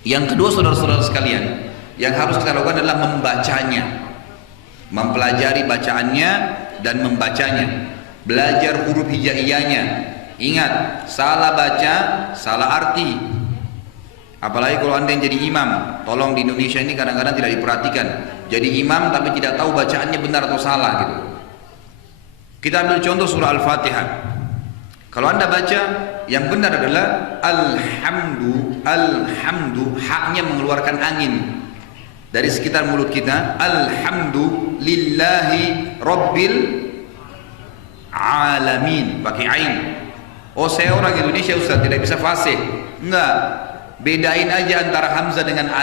Yang kedua, saudara-saudara sekalian, yang harus kita lakukan adalah membacanya, mempelajari bacaannya dan membacanya, belajar huruf hijaiyahnya. Ingat, salah baca, salah arti. Apalagi kalau anda yang jadi imam, tolong di Indonesia ini kadang-kadang tidak diperhatikan. Jadi imam tapi tidak tahu bacaannya benar atau salah gitu. Kita ambil contoh surah Al-Fatihah. Kalau anda baca, yang benar adalah alhamdu, alhamdu, haknya mengeluarkan angin dari sekitar mulut kita. Alhamdulillahi Rabbil Alamin, pakai ain. Oh, saya orang Indonesia Ustaz, tidak bisa fasih. Enggak, bedain aja antara hamzah dengan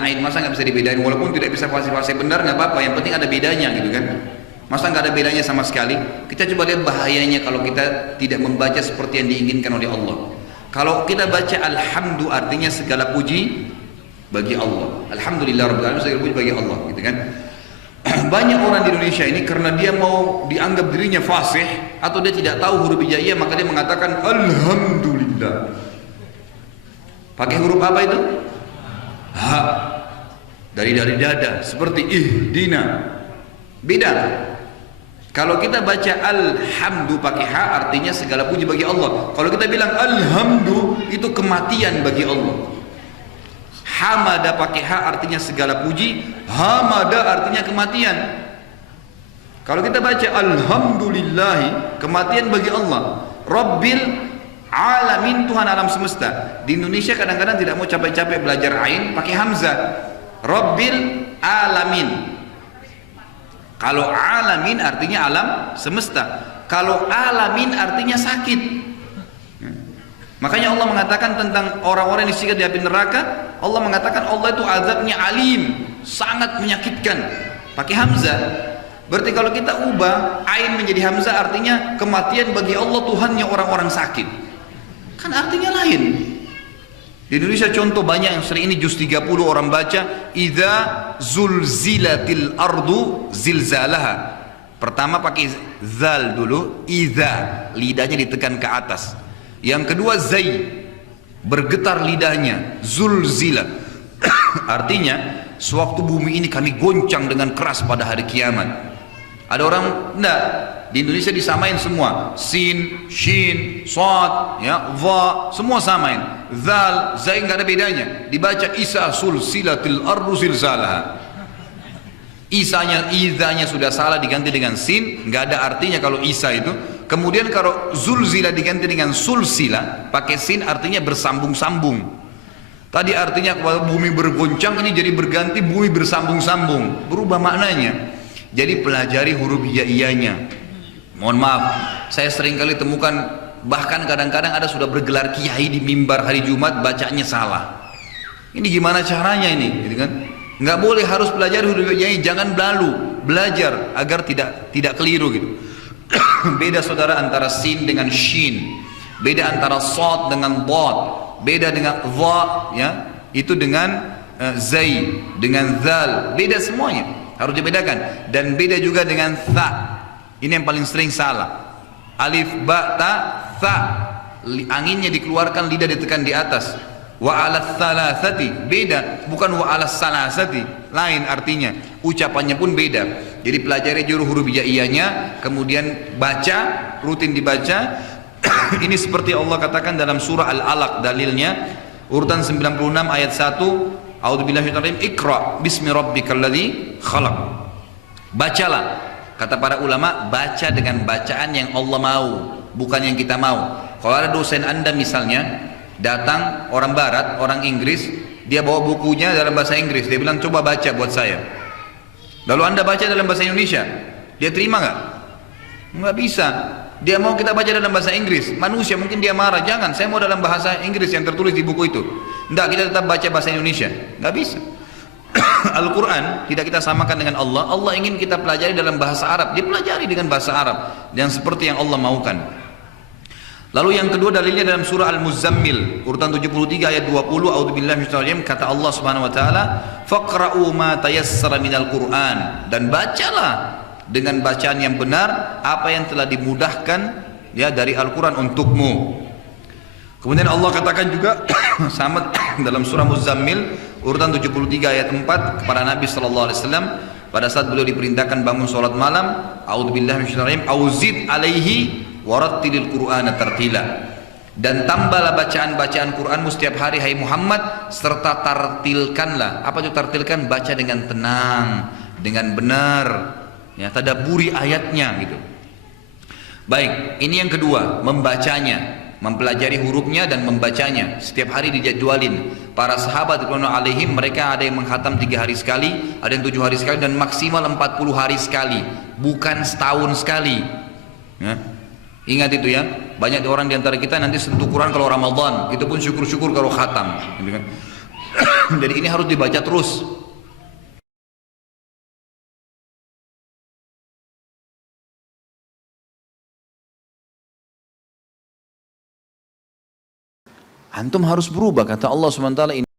ain. Masa nggak bisa dibedain? Walaupun tidak bisa fasih benar nggak apa-apa, yang penting ada bedanya gitu kan. Masa nggak ada bedanya sama sekali? Kita coba lihat bahayanya kalau kita tidak membaca seperti yang diinginkan oleh Allah. Kalau kita baca alhamdu, artinya segala puji bagi Allah. Alhamdulillah Rabbil Alamin, segala puji bagi Allah gitu kan. Banyak orang di Indonesia ini karena dia mau dianggap dirinya fasih atau dia tidak tahu huruf hijaiyah, maka dia mengatakan alhamdulillah. Pakai huruf apa itu? Ha. Dari dada, seperti ihdina. Beda. Kalau kita baca alhamdu pakai ha, artinya segala puji bagi Allah. Kalau kita bilang alhamdu, itu kematian bagi Allah. Hamada pakai ha, artinya segala puji. Hamada artinya kematian. Kalau kita baca alhamdulillahi, kematian bagi Allah. Rabbil Alamin, Tuhan alam semesta. Di Indonesia kadang-kadang tidak mau capek-capek belajar ain, pakai hamzah. Rabbil Alamin. Kalau alamin artinya alam semesta. Kalau alamin artinya sakit. Makanya Allah mengatakan tentang orang-orang yang disiksa di api neraka, Allah mengatakan Allah itu azabnya alim, sangat menyakitkan. Pakai hamzah. Berarti kalau kita ubah ain menjadi hamzah, artinya kematian bagi Allah, Tuhannya orang-orang sakit. Kan artinya lain. Di Indonesia contoh banyak yang sering ini juz 30 orang baca, idza zulzilatil ardu zilzalaha. Pertama pakai zal dulu, idza, lidahnya ditekan ke atas. Yang kedua zai, bergetar lidahnya, zulzilat. Artinya sewaktu bumi ini kami goncang dengan keras pada hari kiamat. Ada orang enggak, di Indonesia disamain semua, sin, shin, sad, ya, dha, semua samain. Zal, zai enggak ada bedanya. Dibaca isa sulsilatil ardu zilzalaha. Izanya sudah salah diganti dengan sin, enggak ada artinya kalau isa itu. Kemudian kalau zulzila diganti dengan sulsila, pakai sin artinya bersambung-sambung. Tadi artinya kalau bumi bergoncang, ini jadi berganti bumi bersambung-sambung, berubah maknanya. Jadi pelajari huruf hijaiyahnya. Mohon maaf, saya sering kali temukan, bahkan kadang-kadang ada sudah bergelar kiai di mimbar hari Jumat, bacanya salah. Ini gimana caranya ini, gitu kan? Nggak boleh, harus pelajari huruf hijaiyah, jangan berlalu, belajar agar tidak keliru gitu. Beda saudara antara sin dengan shin, beda antara sad dengan dad, beda dengan dha, ya, itu dengan zai, dengan zal, beda semuanya, harus dibedakan. Dan beda juga dengan tha, ini yang paling sering salah. Alif, ba, ta, tha, anginnya dikeluarkan, lidah ditekan di atas. Wa ala thalathati, beda, bukan wa ala salasati, lain artinya, ucapannya pun beda. Jadi pelajari juru huruf hijaiyahnya, kemudian baca, rutin dibaca. Ini seperti Allah katakan dalam surah Al-Alaq, dalilnya urutan 96 ayat 1, a'udzubillahi minasyaitonir rajim, iqra bismi rabbikal ladzi khalaq. Bacalah, kata para ulama, baca dengan bacaan yang Allah mau, bukan yang kita mau. Kalau ada dosen anda misalnya datang, orang barat, orang Inggris, dia bawa bukunya dalam bahasa Inggris, dia bilang coba baca buat saya. Lalu anda baca dalam bahasa Indonesia, dia terima nggak? Nggak bisa. Dia mau kita baca dalam bahasa Inggris, manusia mungkin dia marah, jangan, saya mau dalam bahasa Inggris yang tertulis di buku itu. Nggak, kita tetap baca bahasa Indonesia, nggak bisa. Al-Quran tidak kita samakan dengan Allah. Allah ingin kita pelajari dalam bahasa Arab, dia pelajari dengan bahasa Arab dan seperti yang Allah maukan. Lalu yang kedua dalilnya dalam surah Al-Muzammil urutan 73 ayat 20, a'udzubillahi minasyaitonir rajim, kata Allah Subhanahu wa taala, faqra'u ma tayassara minal Qur'an, dan bacalah dengan bacaan yang benar apa yang telah dimudahkan ya dari Al-Quran untukmu. Kemudian Allah katakan juga sama dalam surah Muzammil urutan 73 ayat 4 kepada Nabi sallallahu alaihi wasallam pada saat beliau diperintahkan bangun salat malam, a'udzubillahi minasyaitonir rajim, auzid alaihi warattilil qur'ana tartila. Dan tambahlah bacaan-bacaan Qur'anmu setiap hari hai Muhammad, serta tartilkanlah. Apa itu tartilkan? Baca dengan tenang, dengan benar, ya, tadabburi ayatnya gitu. Baik, ini yang kedua, membacanya, mempelajari hurufnya dan membacanya. Setiap hari dijadwalin. Para sahabat radhiyallahu alaihim, mereka ada yang menghatam 3 hari sekali, ada yang 7 hari sekali, dan maksimal 40 hari sekali, bukan setahun sekali, ya. Ingat itu ya, banyak orang di antara kita nanti sentuh Quran kalau Ramadan, itu pun syukur-syukur kalau khatam, gitu kan. Jadi ini harus dibaca terus. Antum harus berubah, kata Allah SWT.